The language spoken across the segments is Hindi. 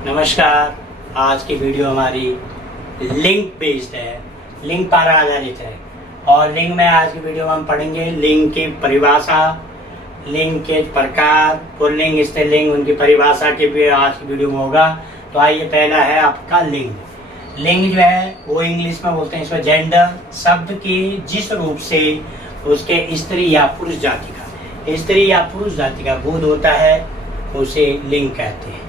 नमस्कार। आज की वीडियो हमारी लिंग बेस्ड है, लिंग पर आधारित है। और लिंग में आज की वीडियो में हम पढ़ेंगे लिंग की परिभाषा, लिंग के प्रकार, पुल्लिंग स्त्रीलिंग, उनकी परिभाषा की भी आज की वीडियो में होगा। तो आइए, पहला है आपका लिंग। लिंग जो है वो इंग्लिश में बोलते हैं इसमें जेंडर, शब्द के जिस रूप से उसके स्त्री या पुरुष जाति का, स्त्री या पुरुष जाति का बोध होता है उसे लिंग कहते हैं।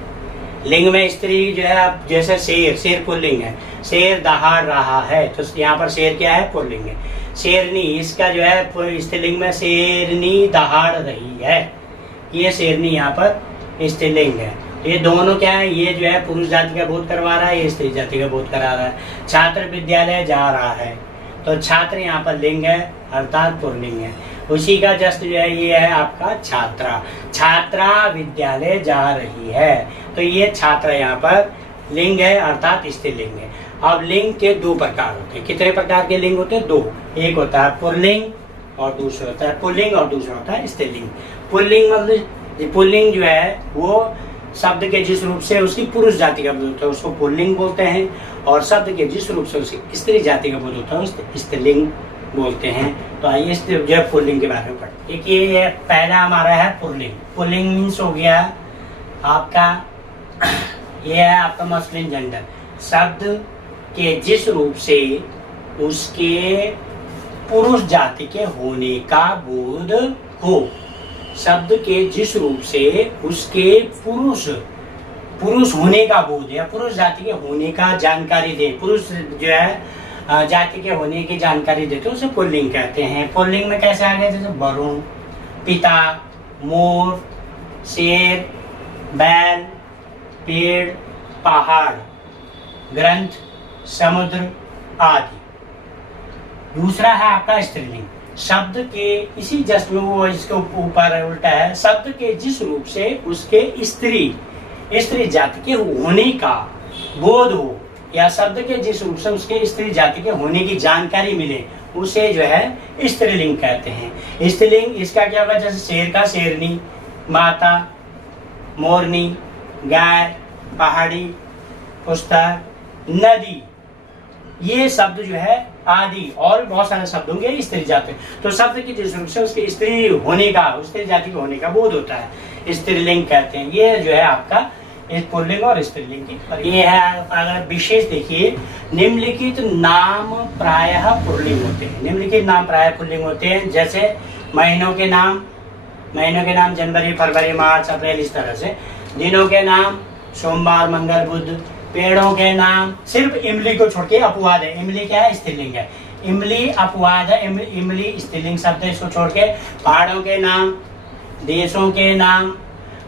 लिंग में स्त्री जो है, आप जैसे शेर, शेर पुल्लिंग है, शेर दहाड़ रहा है, तो यहाँ पर शेर क्या है? पुल्लिंग है। शेरनी, इसका जो है स्त्रीलिंग में शेरनी दहाड़ रही है, ये शेरनी यहाँ पर स्त्रीलिंग है। ये दोनों क्या है? ये जो है पुरुष जाति का बोध करवा रहा है, ये स्त्री जाति का बोध करा रहा है। छात्र विद्यालय जा रहा है, तो छात्र यहाँ पर लिंग है अर्थात पुल्लिंग है। उसी का जस्ट जो है ये है आपका छात्रा, छात्रा विद्यालय जा रही है, तो ये छात्रा यहाँ पर लिंग है अर्थात स्त्रीलिंग है। अब लिंग के दो प्रकार होते हैं। कितने प्रकार के लिंग होते हैं? दो। एक होता है पुल्लिंग और दूसरा होता है पुल्लिंग और दूसरा होता है स्त्रीलिंग। पुल्लिंग मतलब पुल्लिंग जो है वो शब्द के जिस रूप से उसकी पुरुष जाति का बोध होता है उसको पुल्लिंग बोलते हैं, और शब्द के जिस रूप से उसकी स्त्री जाति का बोध होता है उसको स्त्रीलिंग बोलते हैं। तो आइए जो है पुल्लिंग के बारे में पढ़ते हैं। ये पहला हमारा है पुल्लिंग। पुल्लिंग मीन्स हो गया आपका, ये है आपका मस्कुलिन जेंडर, शब्द के जिस रूप से उसके पुरुष जाति के होने का बोध हो, शब्द के जिस रूप से उसके पुरुष होने का बोध या पुरुष जाति के होने का जानकारी दे, पुरुष जो है जाति के होने की जानकारी देते उसे पुल्लिंग कहते हैं। पुल्लिंग में कैसे आ गए? जैसे वरुण, पिता, मोर, शेर, बैल, पेड़, पहाड़, ग्रंथ, समुद्र आदि। दूसरा है आपका स्त्रीलिंग। शब्द के इसी जस्ट में वो इसके ऊपर उल्टा है, शब्द के जिस रूप से उसके स्त्री जाति के होने का बोध हो या शब्द के जिस रूप से उसके स्त्री जाति के होने की जानकारी मिले उसे जो है स्त्रीलिंग कहते हैं। स्त्रीलिंग इसका क्या होगा? जैसे शेर का शेरनी, माता, मोरनी, गाय, पहाड़ी, पुस्तक, नदी, ये शब्द जो है आदि और बहुत सारे शब्द होंगे स्त्री जाति। तो शब्द की जिस रूप से उसके स्त्री होने का, स्त्री जाति के होने का बोध होता है स्त्रीलिंग कहते हैं। ये जो है आपका इस पुल्लिंग और स्त्रीलिंग की ये है। अगर विशेष देखिए, निम्नलिखित नाम प्रायः पुल्लिंग होते हैं। निम्नलिखित नाम प्रायः पुल्लिंग होते हैं, जैसे महीनों के नाम जनवरी, फरवरी, मार्च, अप्रैल, इस तरह से। दिनों के नाम सोमवार, मंगल, बुध। पेड़ों के नाम सिर्फ इमली को छोड़ के अपवाद है। इमली क्या है? स्त्रीलिंग है। इमली अपवाद है, इमली स्त्रीलिंग शब्द है, इसको छोड़ के। पहाड़ों के नाम, देशों के नाम,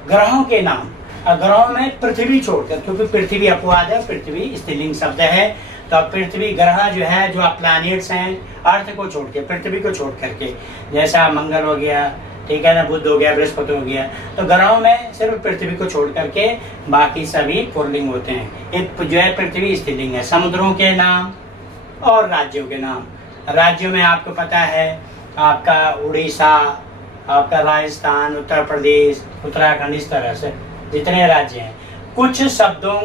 ग्रहों के नाम, ग्रहों में पृथ्वी छोड़कर, क्योंकि पृथ्वी अपवाद है, पृथ्वी स्त्रीलिंग शब्द है, तो पृथ्वी ग्रह जो है, जो प्लैनेट्स हैं, अर्थ को छोड़ के, पृथ्वी को छोड़ करके, जैसा मंगल हो गया, ठीक है ना, बुध हो गया, बृहस्पति हो गया, तो ग्रहों में सिर्फ पृथ्वी को छोड़ करके बाकी सभी पुल्लिंग होते हैं। एक जो है पृथ्वी स्त्रीलिंग है। समुद्रों के नाम और राज्यों के नाम। राज्यों में आपको पता है आपका उड़ीसा, आपका राजस्थान, उत्तर प्रदेश, उत्तराखंड, इस तरह से जितने राज्य हैं। कुछ शब्दों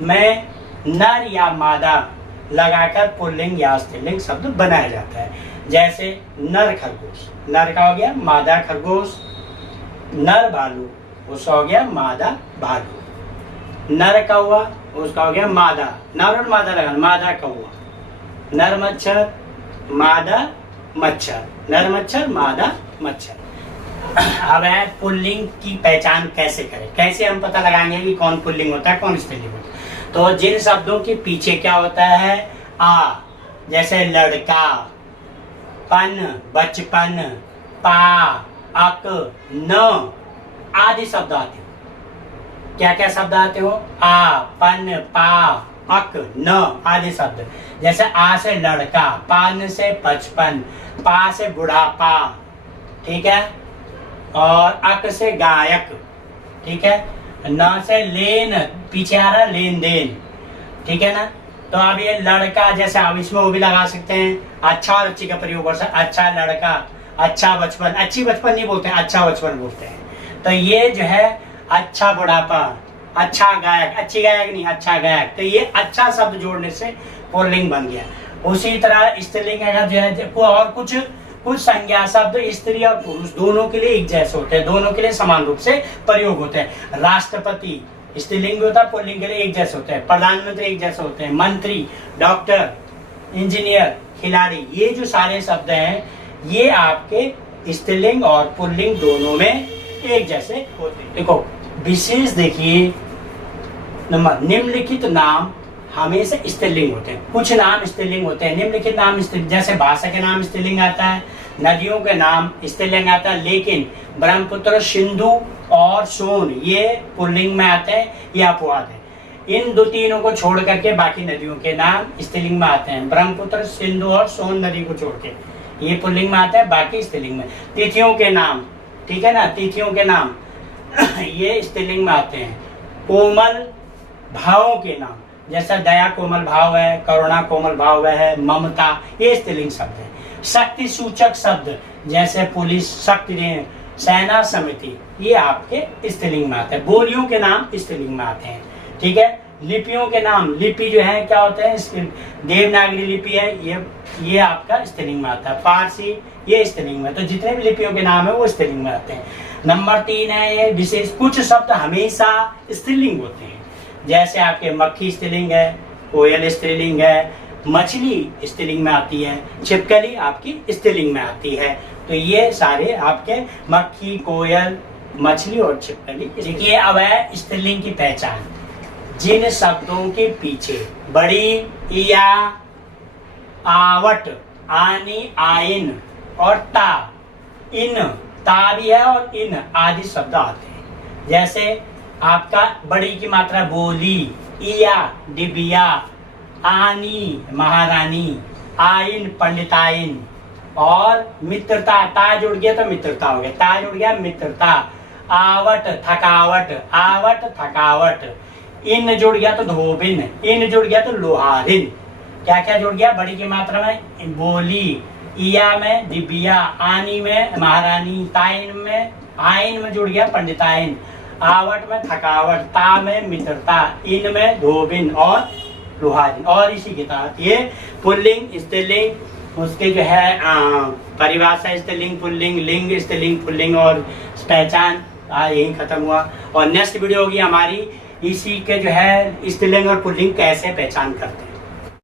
में नर या मादा लगाकर पुल्लिंग या स्त्रीलिंग शब्द बनाया जाता है, जैसे नर खरगोश, नर का हो गया मादा खरगोश। नर भालू, उसका हो गया मादा भालू। नर कौवा, उसका हो गया मादा, नर और मादा लगा, मादा कौवा। नर मच्छर, मादा मच्छर, नर मच्छर, मादा मच्छर। अब है पुल्लिंग की पहचान कैसे करें, कैसे हम पता लगाएंगे कि कौन पुल्लिंग होता है कौन स्त्रीलिंग होता है? तो जिन शब्दों के पीछे क्या होता है आ, जैसे लड़का, पन, बचपन, पा, अक, न आदि शब्द आते हो। क्या क्या शब्द आते हो? आ, पन, पा, अक, न आदि शब्द। जैसे आ से लड़का, पान से बचपन, पा से बुढ़ापा, ठीक है, और अक से गायक, ठीक है, न से लेन, पीछे आ रहा लेन देन, ठीक है ना। तो अब ये लड़का, जैसे अब इसमें वो भी लगा सकते हैं, अच्छा और अच्छी का प्रयोग कर सकते। अच्छा लड़का, अच्छा बचपन, अच्छी बचपन नहीं बोलते हैं, अच्छा बचपन बोलते हैं। तो ये जो है अच्छा बुढ़ापा, अच्छा गायक, अच्छी गायक नहीं, अच्छा गायक, तो ये अच्छा शब्द जोड़ने से पुल्लिंग बन गया। उसी तरह स्त्रीलिंग है जो है, और कुछ संज्ञा शब्द स्त्री और पुरुष दोनों के लिए एक जैसे होते हैं, दोनों के लिए समान रूप से प्रयोग होते हैं। राष्ट्रपति स्त्रीलिंग भी होता है, पुल्लिंग के लिए एक जैसे होते हैं। प्रधानमंत्री एक जैसे होते हैं। मंत्री, डॉक्टर, इंजीनियर, खिलाड़ी, ये जो सारे शब्द हैं ये आपके स्त्रीलिंग और पुल्लिंग दोनों में एक जैसे होते हैं। देखो विशेष देखिए नंबर, निम्नलिखित नाम हमेशा स्त्रीलिंग होते हैं, कुछ नाम स्त्रीलिंग होते हैं। निम्नलिखित नाम स्त्रीलिंग, जैसे भाषा के नाम स्त्रीलिंग आता है, नदियों के नाम स्त्रीलिंग आता है, लेकिन ब्रह्मपुत्र, सिंधु और सोन ये पुल्लिंग में आते हैं, ये अपवाद है। इन दो तीनों को छोड़ करके बाकी नदियों के नाम स्त्रीलिंग में आते हैं। ब्रह्मपुत्र, सिंधु और सोन नदी को छोड़ के ये पुल्लिंग में आता है, बाकी स्त्रीलिंग में। तिथियों के नाम, ठीक है ना, तिथियों के नाम ये स्त्रीलिंग में आते हैं। कोमल भावों के नाम, जैसा दया कोमल भाव है, करुणा कोमल भाव है, ममता, ये स्त्रीलिंग शब्द है। शक्ति सूचक शब्द जैसे पुलिस, शक्ति, सेना, समिति, ये आपके स्त्रीलिंग में आते हैं। बोलियों के नाम स्त्रीलिंग में आते हैं, ठीक है। लिपियों के नाम, लिपि जो है क्या होता है, देवनागरी लिपि है, ये आपका स्त्रीलिंग में आता है। फारसी ये स्त्रीलिंग में, तो जितने भी लिपियों के नाम है वो स्त्रीलिंग में आते हैं। नंबर 3 है ये विशेष, कुछ शब्द हमेशा स्त्रीलिंग होते हैं, जैसे आपके मक्खी स्त्रीलिंग है, कोयल स्त्रीलिंग है, मछली स्त्रीलिंग में आती है, छिपकली आपकी स्त्रीलिंग में आती है। तो ये सारे आपके मक्खी, कोयल, मछली और छिपकली। देखिए अब है स्त्रीलिंग की पहचान। जिन शब्दों के पीछे बड़ी या, आवट, आनी, आइन और ता, इन, ता भी है और इन आदि शब्द आते हैं। जैसे आपका बड़ी की मात्रा बोली, इया डिबिया, आनी महारानी, आइन पंडिताइन और मित्रता, ता जुड़ गया तो मित्रता हो गया, ता जुड़ गया मित्रता। आवट थकावट, आवट थकावट। इन जुड़ गया तो धोबिन, इन जुड़ गया तो लोहारिन। क्या क्या जुड़ गया बड़ी की मात्रा में, बोली, इया में दिबिया, आनी में महारानी, ताइन में, आइन में जुड़ गया पंडिताइन, आवट में थकावट, ता में मित्रता, इन में धोबिन और लोहारिन। और इसी के तहत ये पुल्लिंग, स्त्रीलिंग, उसके जो है परिभाषा, स्त्रीलिंग, पुल्लिंग, लिंग, स्त्रीलिंग, पुल्लिंग और पहचान यही खत्म हुआ। और नेक्स्ट वीडियो होगी हमारी इसी के जो है स्त्रीलिंग और पुल्लिंग कैसे पहचान करते हैं।